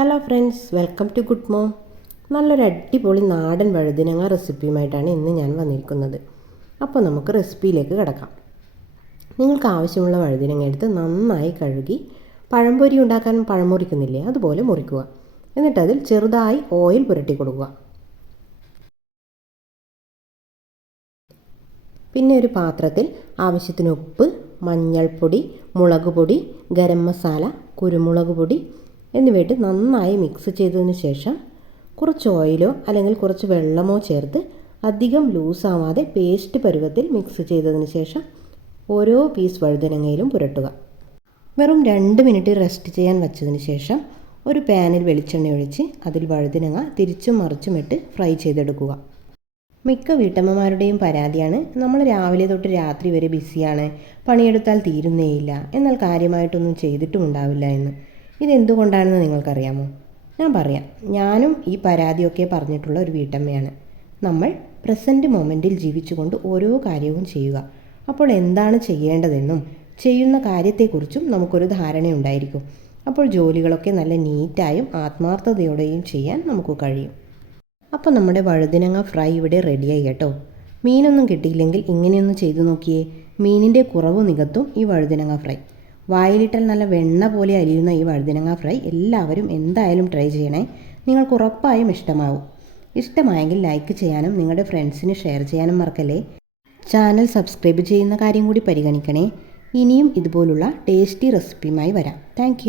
Hello friends welcome to good mom നല്ലൊരു അടിപൊളി നാടൻ വഴുതിനങ്ങ റെസിപ്പിയുമായിട്ടാണ് ഇന്ന് ഞാൻ വന്നിരിക്കുന്നത്. അപ്പോൾ നമുക്ക് റെസിപ്പിയിലേക്ക് കിടക്കാം. നിങ്ങൾക്ക് ആവശ്യമുള്ള വഴുതിനങ്ങ എടുത്ത് നന്നായി കഴുകി പഴംപൊരി ഉണ്ടാക്കാൻ പഴം മുറിക്കുന്നില്ലേ അതുപോലെ മുറിക്കുക. എന്നിട്ട് അതിൽ ചെറുതായി ഓയിൽ പുരട്ടി കൊടുക്കുക. പിന്നെ ഒരു പാത്രത്തിൽ ആവശ്യത്തിന് ഉപ്പ് മഞ്ഞൾപ്പൊടി മുളക് പൊടി ഗരം മസാല കുരുമുളക് പൊടി എന്നിവയിട്ട് നന്നായി മിക്സ് ചെയ്തതിന് ശേഷം കുറച്ച് ഓയിലോ അല്ലെങ്കിൽ കുറച്ച് വെള്ളമോ ചേർത്ത് അധികം ലൂസാവാതെ പേസ്റ്റ് പരുവത്തിൽ മിക്സ് ചെയ്തതിന് ശേഷം ഓരോ പീസ് വഴുതനങ്ങയിലും പുരട്ടുക. വെറും രണ്ട് മിനിറ്റ് റെസ്റ്റ് ചെയ്യാൻ വച്ചതിന് ശേഷം ഒരു പാനിൽ വെളിച്ചെണ്ണ ഒഴിച്ച് അതിൽ വഴുതനങ്ങ തിരിച്ചും മറിച്ചും ഇട്ട് ഫ്രൈ ചെയ്തെടുക്കുക. മിക്ക വീട്ടമ്മമാരുടെയും പരാതിയാണ് നമ്മൾ രാവിലെ തൊട്ട് രാത്രി വരെ ബിസിയാണ് പണിയെടുത്താൽ തീരുന്നേയില്ല എന്നാൽ കാര്യമായിട്ടൊന്നും ചെയ്തിട്ടും ഉണ്ടാവില്ല എന്ന്. ഇതെന്തുകൊണ്ടാണെന്ന് നിങ്ങൾക്കറിയാമോ? ഞാൻ പറയാം. ഞാനും ഈ പരാതിയൊക്കെ പറഞ്ഞിട്ടുള്ള ഒരു വീട്ടമ്മയാണ്. നമ്മൾ പ്രസന്റ് മൊമെന്റിൽ ജീവിച്ചുകൊണ്ട് ഓരോ കാര്യവും ചെയ്യുക. അപ്പോൾ എന്താണ് ചെയ്യേണ്ടതെന്നും ചെയ്യുന്ന കാര്യത്തെക്കുറിച്ചും നമുക്കൊരു ധാരണയുണ്ടായിരിക്കും. അപ്പോൾ ജോലികളൊക്കെ നല്ല നീറ്റായും ആത്മാർത്ഥതയോടെയും ചെയ്യാൻ നമുക്ക് കഴിയും. അപ്പോൾ നമ്മുടെ വഴുതിനങ്ങ ഫ്രൈ ഇവിടെ റെഡിയായി കേട്ടോ. മീനൊന്നും കിട്ടിയില്ലെങ്കിൽ ഇങ്ങനെയൊന്നും ചെയ്തു നോക്കിയേ. മീനിന്റെ കുറവ് നികത്തും ഈ വഴുതിനങ്ങ ഫ്രൈ. വായിലിട്ടാൽ നല്ല വെണ്ണ പോലെ അരിയുന്ന ഈ വഴുതിനങ്ങ ഫ്രൈ എല്ലാവരും എന്തായാലും ട്രൈ ചെയ്യണേ. നിങ്ങൾക്ക് ഉറപ്പായും ഇഷ്ടമാവും. ഇഷ്ടമായെങ്കിൽ ലൈക്ക് ചെയ്യാനും നിങ്ങളുടെ ഫ്രണ്ട്സിന് ഷെയർ ചെയ്യാനും മറക്കല്ലേ. ചാനൽ സബ്സ്ക്രൈബ് ചെയ്യുന്ന കാര്യം കൂടി പരിഗണിക്കണേ. ഇനിയും ഇതുപോലുള്ള ടേസ്റ്റി റെസിപ്പിയുമായി വരാം. താങ്ക്